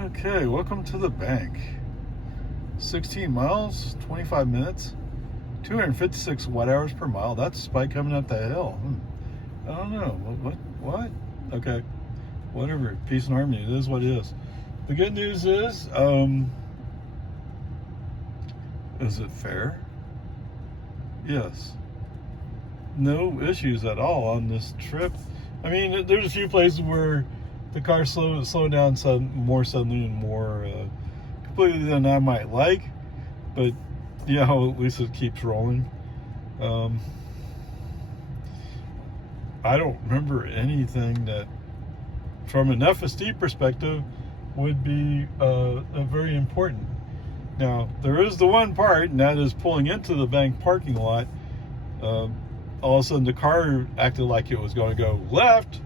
Okay, welcome to the bank. 16 miles, 25 minutes, 256 watt hours per mile. That's a spike coming up that hill. I don't know. What? Okay, whatever. Peace and harmony. It is what it is. The good news is it fair? Yes. No issues at all on this trip. I mean, there's a few places where the car slowing down more suddenly and more completely than I might like, but yeah, at least it keeps rolling. I don't remember anything that, from an FSD perspective, would be very important. Now, there is the one part, and that is pulling into the bank parking lot. All of a sudden, the car acted like it was going to go left,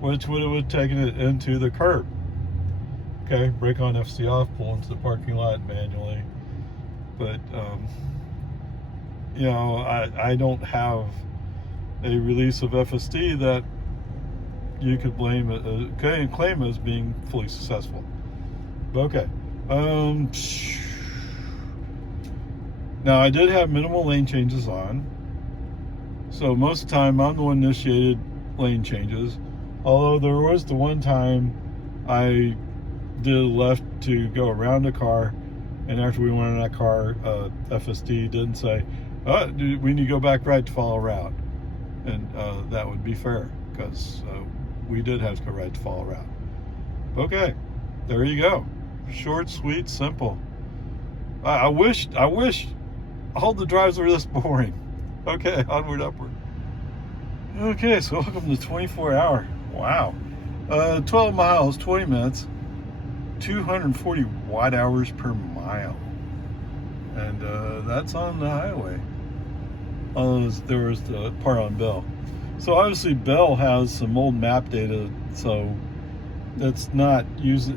which would have taken it into the curb. Okay, brake on, FC off, pull into the parking lot manually. But, I don't have a release of FSD that you could claim as being fully successful. But okay. Now, I did have minimal lane changes on. So most of the time, I'm the one initiated lane changes. Although there was the one time I did a left to go around a car, and after we went in that car, FSD didn't say, we need to go back right to follow route. And that would be fair, because we did have to go right to follow route. Okay, there you go. Short, sweet, simple. I wish all the drives were this boring. Okay, onward, upward. Okay, so welcome to 24 hour. Wow. 12 miles, 20 minutes, 240 watt hours per mile. And that's on the highway. There was the part on Bell. So obviously Bell has some old map data, so that's not used.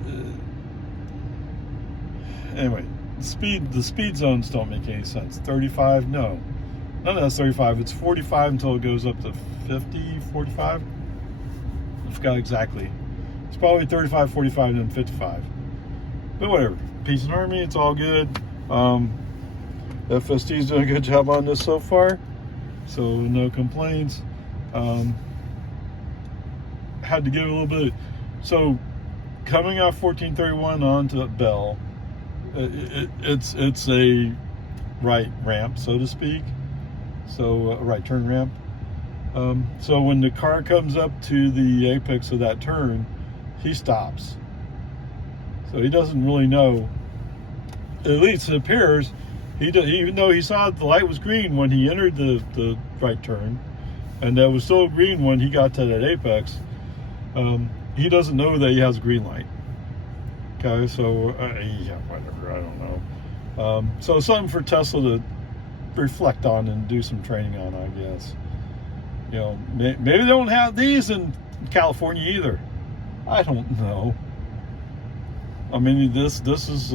Anyway, the speed zones don't make any sense. 35, no. None of that's 35. It's 45 until it goes up to 50, 45. I forgot exactly. It's probably 35, 45, and then 55. But whatever. Peace and harmony. It's all good. FSD's doing a good job on this so far. So no complaints. Had to give it a little bit. So coming off 1431 onto Bell, it's a right ramp, so to speak. So a right turn ramp. So when the car comes up to the apex of that turn, he stops. So he doesn't really know. At least it appears even though he saw the light was green when he entered the right turn, and that was still green when he got to that apex. He doesn't know that he has a green light. Okay, so yeah, whatever. I don't know. So something for Tesla to reflect on and do some training on, I guess. You know, maybe they don't have these in California either. I don't know. I mean, this is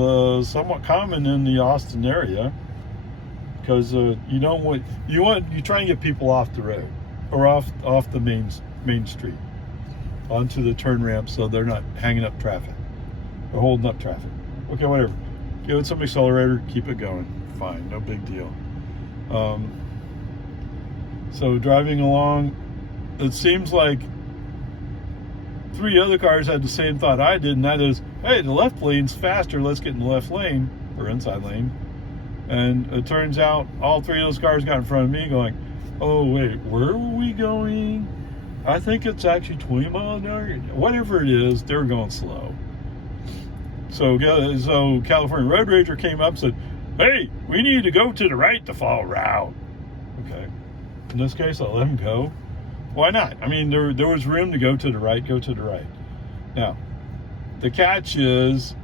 somewhat common in the Austin area, because you try and get people off the road or off the main street onto the turn ramp, so they're not hanging up traffic or holding up traffic. Okay, whatever. Give it some accelerator, keep it going. Fine, no big deal. So driving along, it seems like 3 other cars had the same thought I did, and that is, hey, the left lane's faster, let's get in the left lane, or inside lane. And it turns out all 3 of those cars got in front of me going, oh wait, where were we going? I think it's actually 20 miles an hour. Whatever it is, they're going slow. So California Road Rager came up and said, hey, we need to go to the right to follow route. Okay. In this case, I'll let him go. Why not? I mean, there was room to go to the right, go to the right. Now, the catch is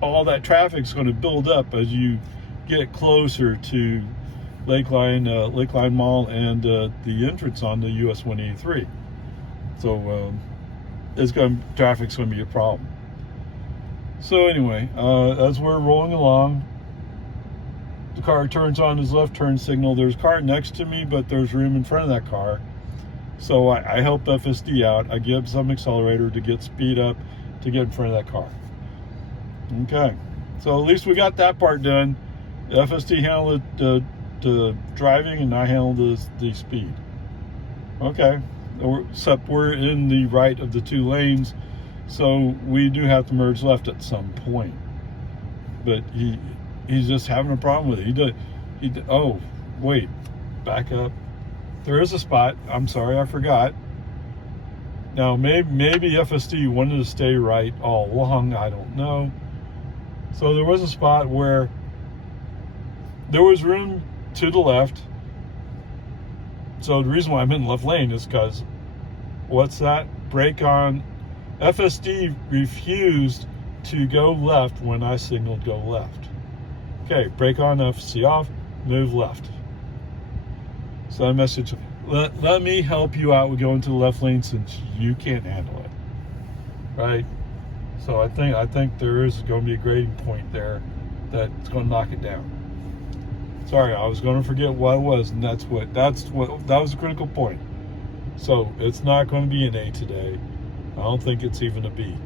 all that traffic's going to build up as you get closer to Lakeline Mall and the entrance on the US 183. So traffic's going to be a problem. So anyway, as we're rolling along, the car turns on his left turn signal. There's a car next to me, but there's room in front of that car. So I help FSD out. I give some accelerator to get speed up to get in front of that car. Okay, so at least we got that part done. The FSD handled the driving, and I handled the speed. Okay, except we're in the right of the two lanes, so we do have to merge left at some point. But he's just having a problem with it. Oh, wait, back up. There is a spot. I'm sorry, I forgot. Now, maybe FSD wanted to stay right all along. I don't know. So there was a spot where there was room to the left. So the reason why I'm in the left lane is because, what's that? Brake on. FSD refused to go left when I signaled go left. Okay, brake on, FSD off, move left. So I message, let me help you out with going to the left lane since you can't handle it. Right? So I think there is going to be a grading point there that's going to knock it down. Sorry, I was going to forget what it was, and that was a critical point. So it's not going to be an A today. I don't think it's even a B,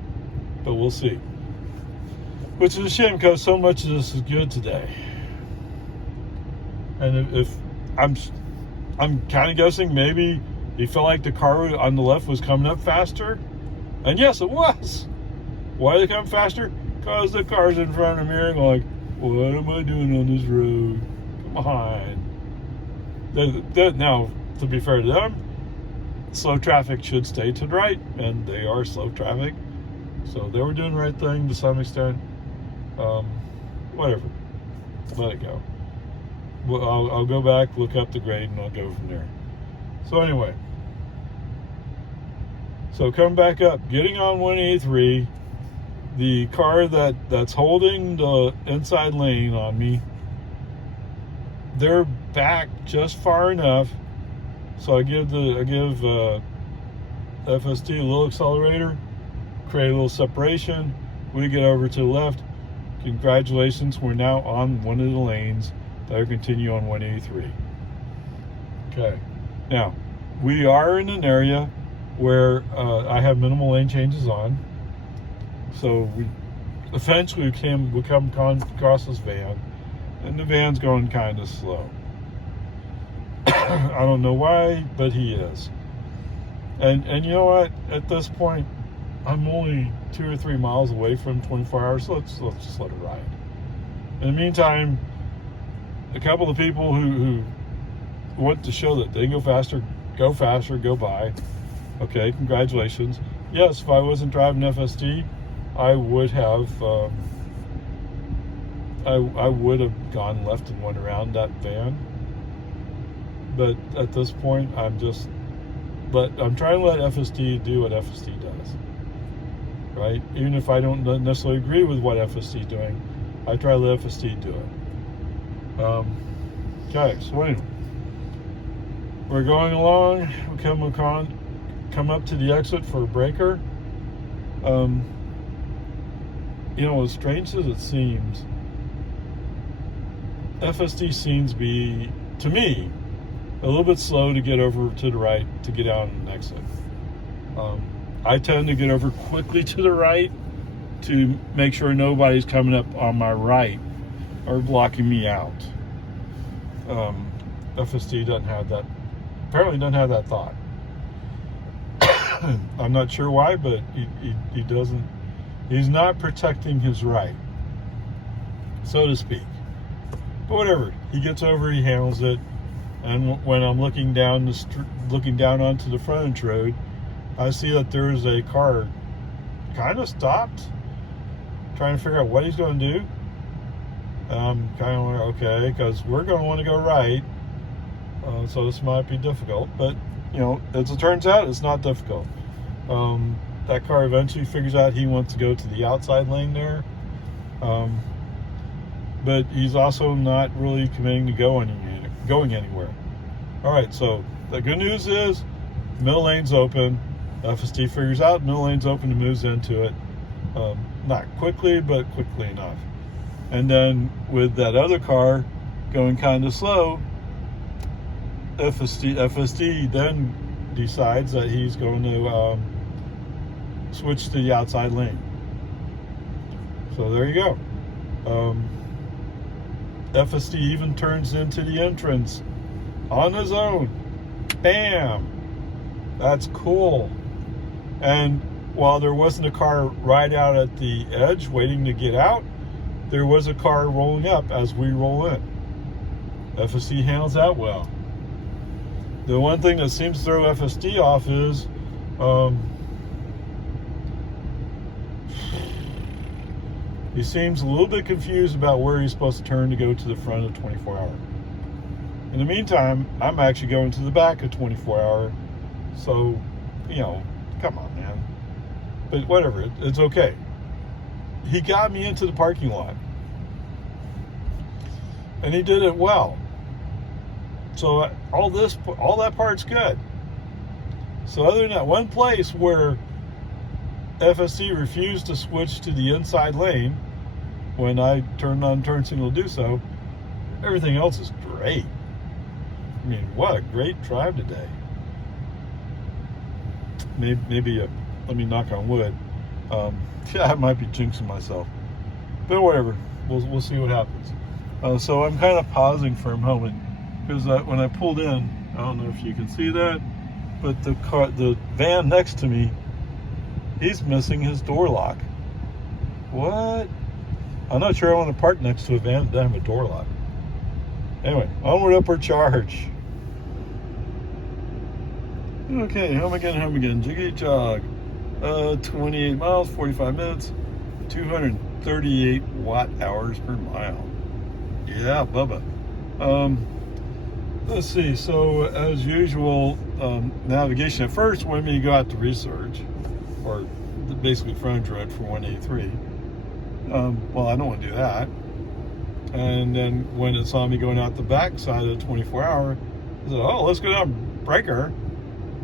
but we'll see. Which is a shame because so much of this is good today. And if I'm kind of guessing maybe he felt like the car on the left was coming up faster, and yes, it was. Why did it come faster? Because the car's in front of me and like, what am I doing on this road? Come on. Now, to be fair to them, slow traffic should stay to the right, and they are slow traffic, so they were doing the right thing to some extent. Whatever, let it go. Well, I'll go back, look up the grade, and I'll go from there. So anyway, so come back up, getting on 183. The car that's holding the inside lane on me, they're back just far enough, so I give FSD a little accelerator, create a little separation. We get over to the left. Congratulations, we're now on one of the lanes that will continue on 183. Okay, now we are in an area where I have minimal lane changes on. So we eventually we come across this van, and the van's going kind of slow. I don't know why, but he is. And you know what? At this point, I'm only 2 or 3 miles away from 24 hours, so let's just let it ride. In the meantime, a couple of people who want to show that they can go faster, go by. Okay, congratulations. Yes, if I wasn't driving FSD, I would have I would have gone left and went around that van. But at this point, I'm trying to let FSD do what FSD does. Right? Even if I don't necessarily agree with what FSD is doing, I try to let FSD do it. Okay, so anyway, we're going along. We come up to the exit for a breaker. As strange as it seems, FSD seems to be, to me, a little bit slow to get over to the right to get out and exit. I tend to get over quickly to the right to make sure nobody's coming up on my right or blocking me out. FSD doesn't have that, apparently doesn't have that thought. I'm not sure why, but he doesn't. He's not protecting his right, so to speak. But whatever, he gets over, he handles it. And when I'm looking down onto the frontage road, I see that there is a car kind of stopped, trying to figure out what he's going to do. Kind of like, okay, because we're going to want to go right, so this might be difficult. But as it turns out, it's not difficult. That car eventually figures out he wants to go to the outside lane there, but he's also not really committing to going anywhere. All right, so the good news is middle lane's open. FSD figures out middle lane's open and moves into it. Not quickly, but quickly enough. And then with that other car going kind of slow, FSD then decides that he's going to switch to the outside lane. So there you go. FSD even turns into the entrance on his own. Bam! That's cool. And while there wasn't a car right out at the edge waiting to get out, there was a car rolling up as we roll in. FSD handles that well. The one thing that seems to throw FSD off is he seems a little bit confused about where he's supposed to turn to go to the front of 24-hour. In the meantime, I'm actually going to the back of 24-hour. So, you know, come on, man. But whatever, it's okay. He got me into the parking lot. And he did it well. So all that part's good. So other than that one place where FSD refused to switch to the inside lane when I turned on turn signal to do so, everything else is great. I mean, what a great drive today. Maybe let me knock on wood. Yeah, I might be jinxing myself, but whatever. We'll see what happens. So I'm kind of pausing for a moment because when I pulled in, I don't know if you can see that, but the van next to me, he's missing his door lock. What? I'm not sure I want to park next to a van that doesn't have a door lock. Anyway, onward, upward charge. Okay, home again, jiggity jog. 28 miles, 45 minutes, 238 watt-hours per mile. Yeah, Bubba. Let's see, so as usual, navigation at first wanted me to go out to research, or basically frontage road for 183. Well, I don't want to do that. And then when it saw me going out the back side of the 24-hour, I said, oh, let's go down Breaker.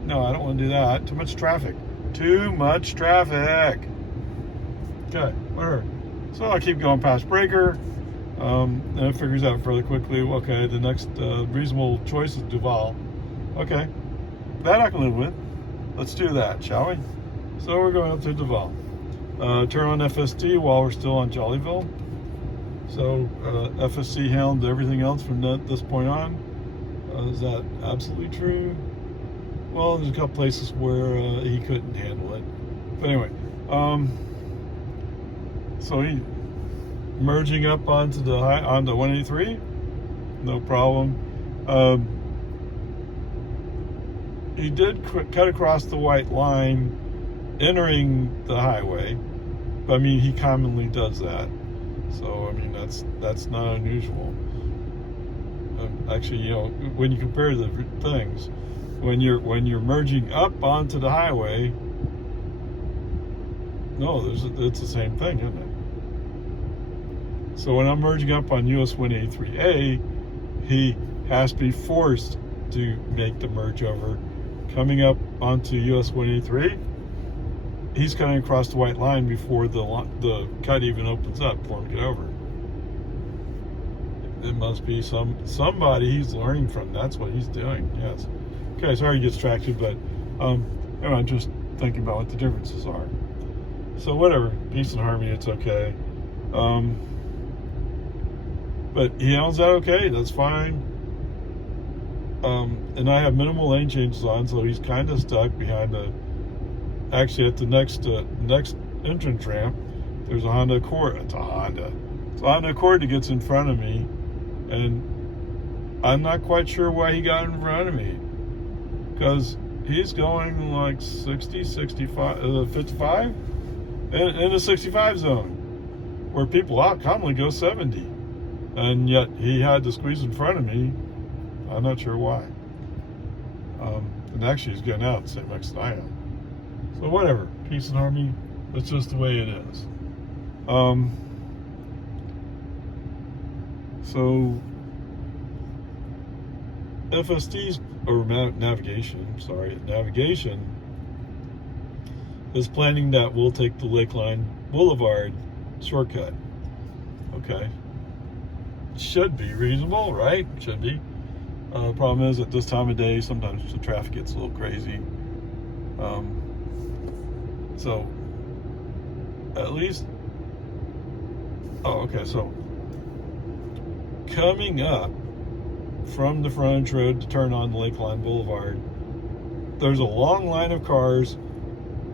No, I don't want to do that. Too much traffic. Too much traffic. Okay, whatever. So I keep going past Breaker. And it figures out fairly quickly, okay, the next reasonable choice is Duval. Okay, that I can live with. Let's do that, shall we? So we're going up to Duval. Turn on FSD while we're still on Jollyville. So FSC handled everything else from this point on. Is that absolutely true? Well, there's a couple places where he couldn't handle it. But anyway, so he merging up onto 183, no problem. He did cut across the white line entering the highway, but I mean he commonly does that. So I mean that's not unusual. Actually, you know, when you compare the things, when you're merging up onto the highway, no, it's the same thing, isn't it? So when I'm merging up on US 183A, he has to be forced to make the merge over. Coming up onto US 183, he's cutting across the white line before the cut even opens up for him to get over. It must be somebody he's learning from. That's what he's doing. Yes. Okay, sorry to get distracted, but I'm just thinking about what the differences are. So whatever, peace and harmony, it's okay. But he handles that okay, that's fine. And I have minimal lane changes on, so he's kind of stuck behind actually at the next entrance ramp, there's a Honda Accord. It's a Honda Accord that gets in front of me, and I'm not quite sure why he got in front of me, because he's going like 60, 65, 55 in the 65 zone, where people out commonly go 70, and yet he had to squeeze in front of me. I'm not sure why. And actually he's getting out the same exit I am. So whatever, peace and harmony, that's just the way it is. So FSD's, or navigation is planning that we'll take the Lakeline Boulevard shortcut. Okay. Should be reasonable, right? Should be. Problem is, at this time of day, sometimes the traffic gets a little crazy. So at least, oh, okay, so coming up from the frontage road to turn on Lakeline Boulevard, there's a long line of cars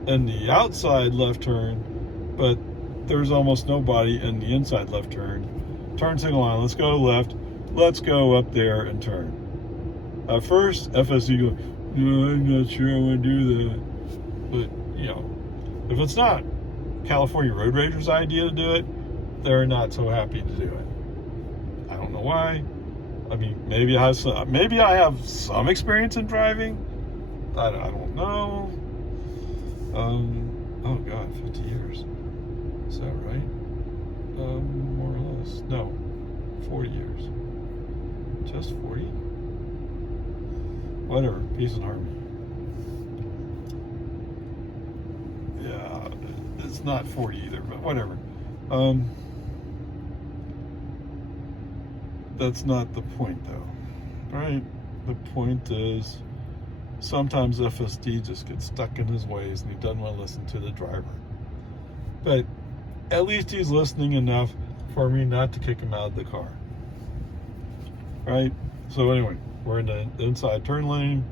in the outside left turn, but there's almost nobody in the inside left turn. Turn signal on, let's go left, let's go up there and turn. At first, FSD goes, no, I'm not sure I want to do that. But, you know, if it's not California Road Ragers' idea to do it, they're not so happy to do it. I don't know why. I mean, maybe I have some experience in driving. I don't know. Oh God, 50 years. Is that right? More or less. No, 40 years. Just 40? Whatever. Peace and harmony. Yeah, it's not 40 either, but whatever. That's not the point, though, right? The point is sometimes FSD just gets stuck in his ways and he doesn't want to listen to the driver. But at least he's listening enough for me not to kick him out of the car, right? So anyway, we're in the inside turn lane.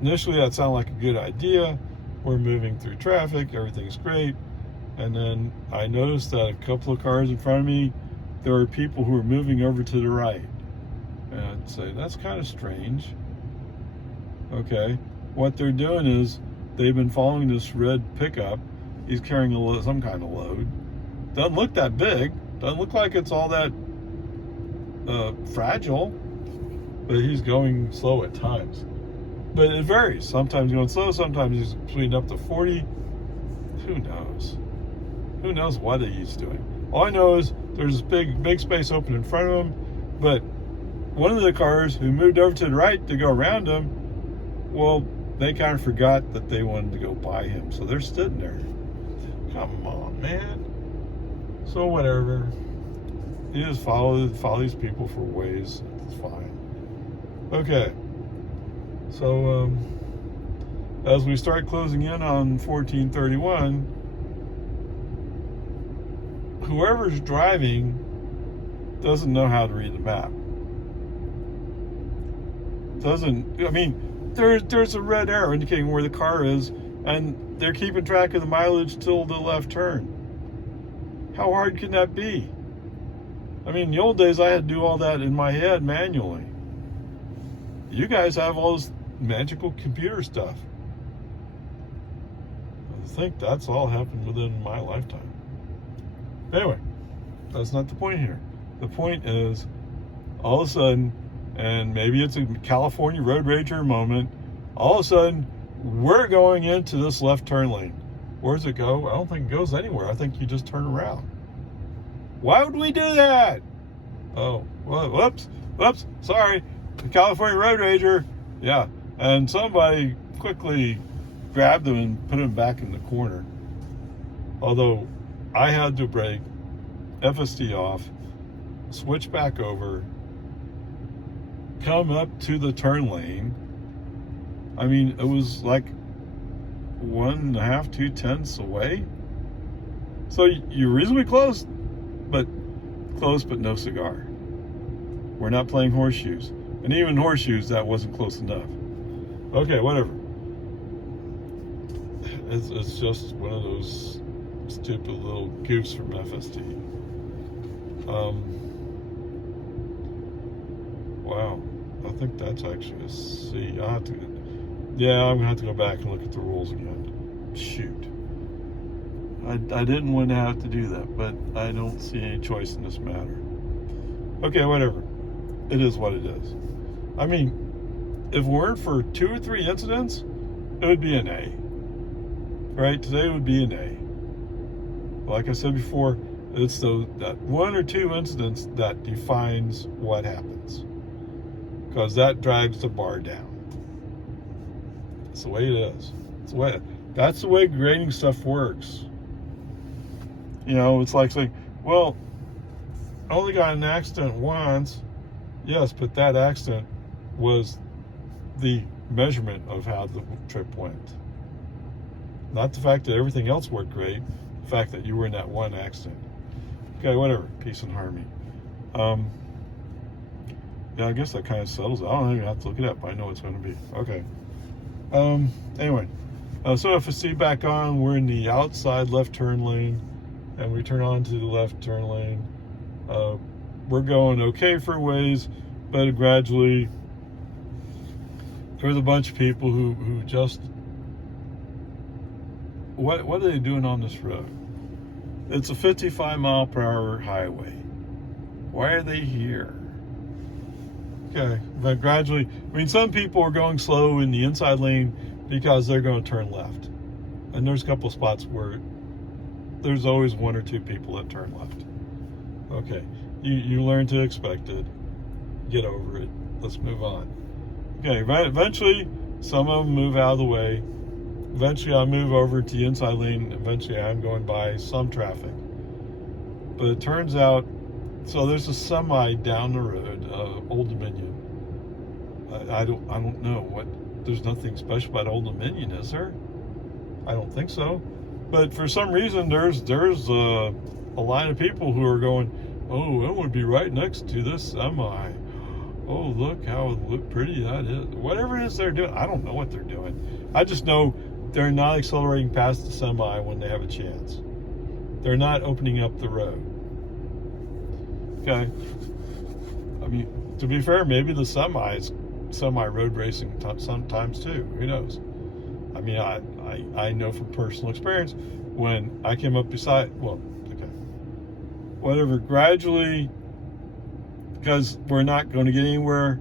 Initially, that sounded like a good idea. We're moving through traffic, everything's great. And then I noticed that a couple of cars in front of me, there were people who were moving over to the right. And I'd say, that's kind of strange. Okay, what they're doing is they've been following this red pickup. He's carrying some kind of load. Doesn't look that big. Doesn't look like it's all that fragile. But he's going slow at times. But it varies. Sometimes he's going slow. Sometimes he's speeding up to 40. Who knows? Who knows what he's doing? All I know is there's this big space open in front of him. But one of the cars who moved over to the right to go around him, well, they kind of forgot that they wanted to go by him. So they're sitting there. Come on, man. So whatever. You just follow these people for ways. It's fine. Okay. So as we start closing in on 1431, whoever's driving doesn't know how to read the map. There's a red arrow indicating where the car is, and they're keeping track of the mileage till the left turn. How hard can that be? I mean, in the old days, I had to do all that in my head manually. You guys have all this magical computer stuff. I think that's all happened within my lifetime. Anyway, that's not the point here. The point is, all of a sudden, and maybe it's a California Road Rager moment, all of a sudden, we're going into this left turn lane. Where does it go? I don't think it goes anywhere. I think you just turn around. Why would we do that? Oh, well, whoops, sorry. The California Road Rager, yeah. And somebody quickly grabbed him and put him back in the corner. Although I had to brake, FSD off, switch back over, come up to the turn lane. I mean, it was like 1.5, 2/10 away. So you're reasonably close, but no cigar. We're not playing horseshoes. And even horseshoes, that wasn't close enough. Okay, whatever. It's just one of those stupid little goofs from FSD. Wow. I think that's actually a C. I'm gonna have to go back and look at the rules again. Shoot. I didn't want to have to do that, but I don't see any choice in this matter. Okay, whatever. It is what it is. I mean, if it weren't for 2 or 3 incidents, it would be an A. Right? Today would be an A. Like I said before, it's that 1 or 2 incidents that defines what happens. Because that drags the bar down. That's the way it is. That's the way grading stuff works. You know, it's like saying, well, I only got in an accident once. Yes, but that accident was the measurement of how the trip went. Not the fact that everything else worked great, the fact that you were in that one accident. Okay, whatever. Peace and harmony. Yeah, I guess that kind of settles it. I don't even have to look it up. I know it's going to be. Okay. Anyway, so if I see back on, we're in the outside left turn lane, and we turn on to the left turn lane. We're going okay for a ways, but gradually, there's a bunch of people who just, what are they doing on this road? It's a 55-mile-per-hour highway. Why are they here? Okay, but gradually, I mean, some people are going slow in the inside lane because they're going to turn left. And there's a couple of spots where there's always one or two people that turn left. Okay, you learn to expect it. Get over it. Let's move on. Okay, eventually, some of them move out of the way. Eventually, I move over to the inside lane. Eventually, I'm going by some traffic. But it turns out, so there's a semi down the road, Old Dominion. I don't know what. There's nothing special about Old Dominion, is there? I don't think so. But for some reason, there's a line of people who are going, oh, I want to be right next to this semi. Oh, look how pretty that is. Whatever it is they're doing, I don't know what they're doing. I just know they're not accelerating past the semi when they have a chance. They're not opening up the road. Okay. I mean, to be fair, maybe the semi road racing sometimes too. Who knows? I mean, I know from personal experience when I came up beside, well, okay, whatever, gradually, because we're not going to get anywhere,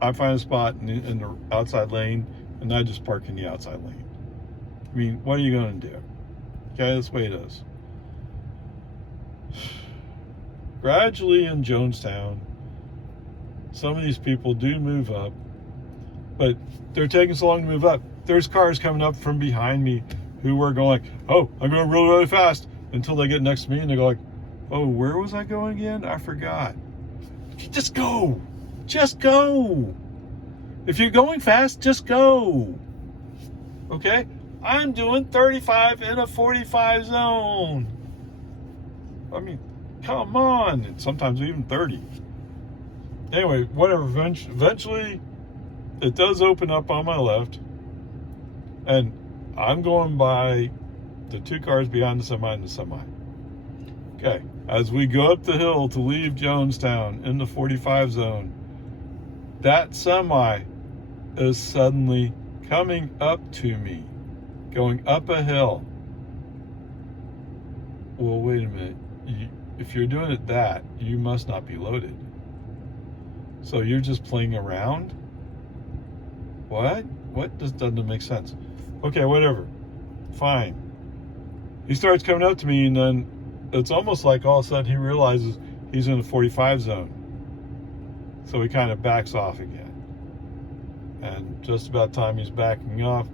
I find a spot in the outside lane, and I just park in the outside lane. I mean, what are you going to do? Okay, that's the way it is. Gradually in Jonestown, some of these people do move up, but they're taking so long to move up. There's cars coming up from behind me who were going like, oh, I'm going really, really fast, until they get next to me and they go like, oh, where was I going again? I forgot. Just go. Just go. If you're going fast, just go. Okay? I'm doing 35 in a 45 zone. I mean, come on. And sometimes even 30. Anyway, whatever. Eventually, it does open up on my left. And I'm going by the two cars behind the semi and the semi. Okay. As we go up the hill to leave Jonestown in the 45 zone, that semi is suddenly coming up to me, going up a hill. Well, wait a minute. If you're doing it that, you must not be loaded. So you're just playing around? What? Doesn't make sense. Okay, whatever. Fine. He starts coming up to me, and then it's almost like all of a sudden he realizes he's in the 45 zone. So he kind of backs off again. And just about time he's backing up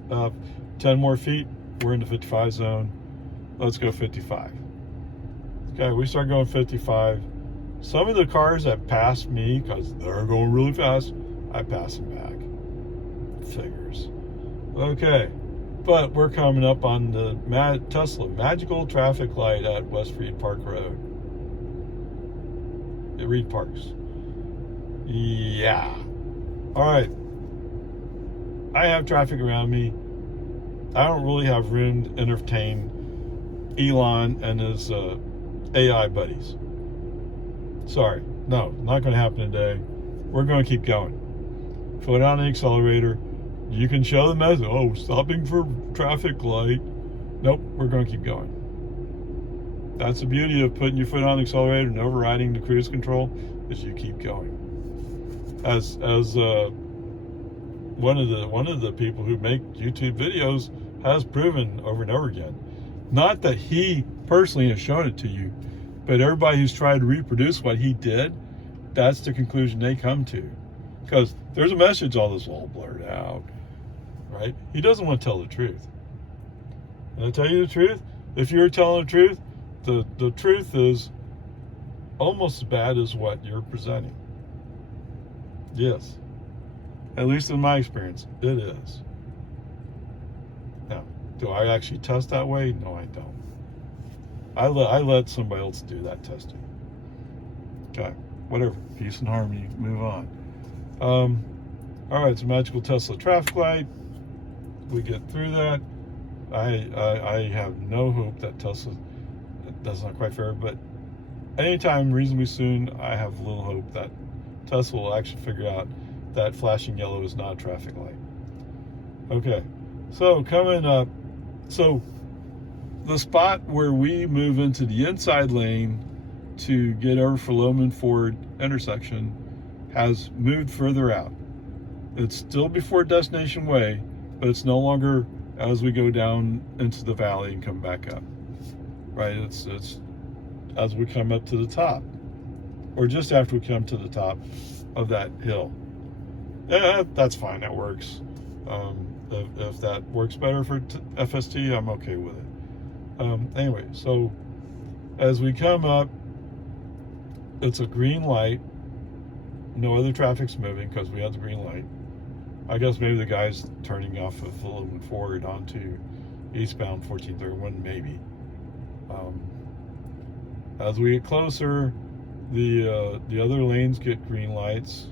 10 more feet, we're in the 55 zone. Let's go 55. Okay, we start going 55. Some of the cars that passed me, because they're going really fast, I pass them back. Figures. Okay, but we're coming up on the Tesla magical traffic light at West Reed Park Road. Reed Parks. Yeah. All right. I have traffic around me. I don't really have room to entertain Elon and his AI buddies. Sorry. No, not going to happen today. We're going to keep going. Foot on the accelerator. You can show the message. Oh, stopping for traffic light. Nope, we're going to keep going. That's the beauty of putting your foot on the accelerator and overriding the cruise control, is you keep going. As one of the people who make YouTube videos has proven over and over again. Not that he personally has shown it to you, but everybody who's tried to reproduce what he did, that's the conclusion they come to. Because there's a message all this all blurred out, right? He doesn't want to tell the truth. And I tell you the truth, if you're telling the truth, the truth is almost as bad as what you're presenting. Yes. At least in my experience, it is. Now, Do I actually test that way? No, I don't. I let somebody else do that testing. Okay, whatever. Peace and harmony. Move on. All right, it's a magical Tesla traffic light. We get through that. I have no hope that Tesla, that's not quite fair, but anytime reasonably soon, I have little hope that Tesla will actually figure out that flashing yellow is not a traffic light. Okay, so coming up, so the spot where we move into the inside lane to get over for Loman Ford intersection has moved further out. It's still before Destination Way, but it's no longer as we go down into the valley and come back up. Right? It's as we come up to the top, or just after we come to the top of that hill. Yeah, that's fine. That works. If that works better for FST, I'm okay with it. Anyway, so as we come up, it's a green light. No other traffic's moving because we have the green light. I guess maybe the guy's turning off of Loman Ford onto eastbound 1431, maybe. As we get closer, the other lanes get green lights,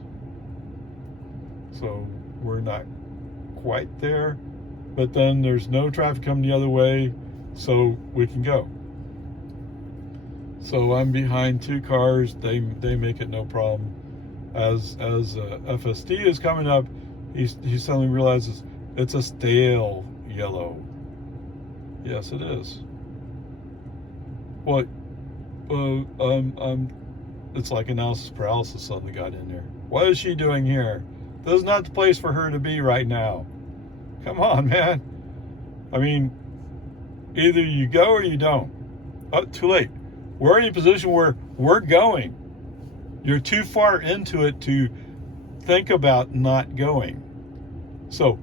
so we're not quite there. But then there's no traffic coming the other way, so we can go. So I'm behind two cars. They make it no problem. As FSD is coming up, he suddenly realizes it's a stale yellow. Yes, it is. What? It's like analysis paralysis suddenly got in there. What is she doing here? This is not the place for her to be right now. Come on, man. I mean, either you go or you don't. Oh, too late. We're in a position where we're going. You're too far into it to think about not going. So,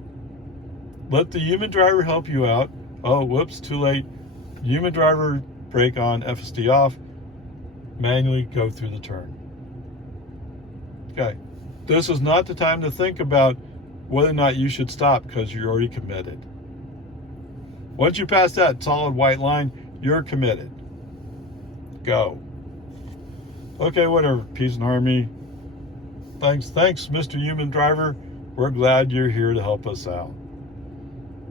let the human driver help you out. Oh, whoops, too late. Human driver, brake on, FSD off. Manually go through the turn. Okay. This is not the time to think about whether or not you should stop because you're already committed. Once you pass that solid white line, you're committed. Go. Okay, whatever. Peace and harmony. Thanks, Mr. Human Driver. We're glad you're here to help us out.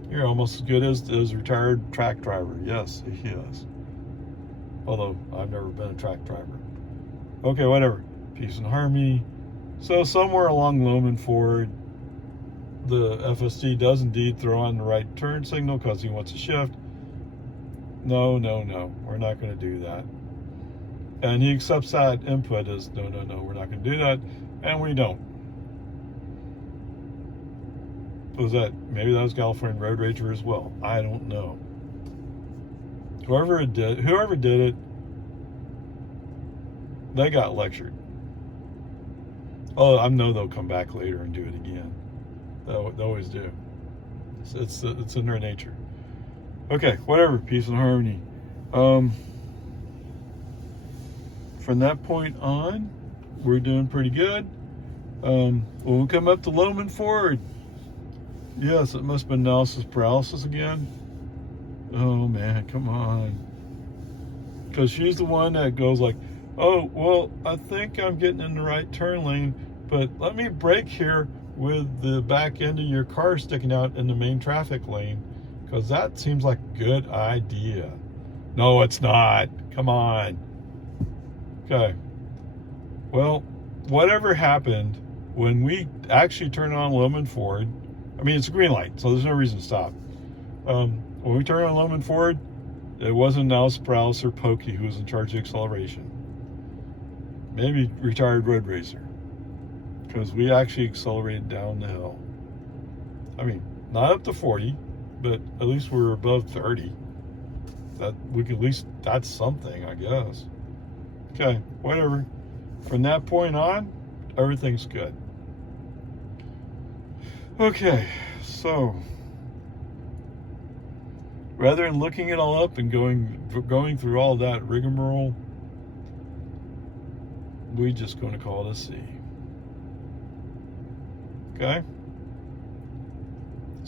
You're almost as good as retired track driver. Yes, he is. Although I've never been a track driver. Okay, whatever. Peace and harmony. So somewhere along Loman Ford, the FSD does indeed throw on the right turn signal because he wants to shift. No. We're not going to do that. And he accepts that input as no, we're not going to do that. And we don't. Was that, maybe that was California Road Rager as well. I don't know. Whoever did it, they got lectured. Oh, I know they'll come back later and do it again. They always do. It's in their nature. Okay, whatever. Peace and harmony. From that point on, we're doing pretty good. When we come up to Loman Ford, yes, it must have been analysis paralysis again. Oh man, come on. Because she's the one that goes like, oh, well, I think I'm getting in the right turn lane, but let me brake here with the back end of your car sticking out in the main traffic lane, because that seems like a good idea. No, it's not. Come on. Okay. Well, whatever happened when we actually turned on Loman Ford, I mean, it's a green light, so there's no reason to stop. When we turned on Loman Ford, it wasn't analysis paralysis or Pokey who was in charge of acceleration. Maybe retired road racer, because we actually accelerated down the hill. I mean, not up to 40, but at least we're above 30. That we could at least, that's something, I guess. Okay, whatever. From that point on, everything's good. Okay, so rather than looking it all up and going through all that rigmarole, we're just going to call it a C. Okay?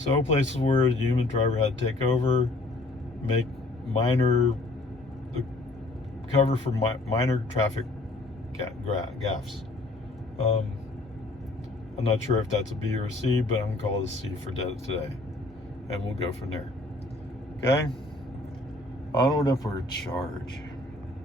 So places where a human driver had to take over, make minor, cover for minor traffic gaffes. I'm not sure if that's a B or a C, but I'm gonna call it a C for today, and we'll go from there. Okay, onward, upward, charge.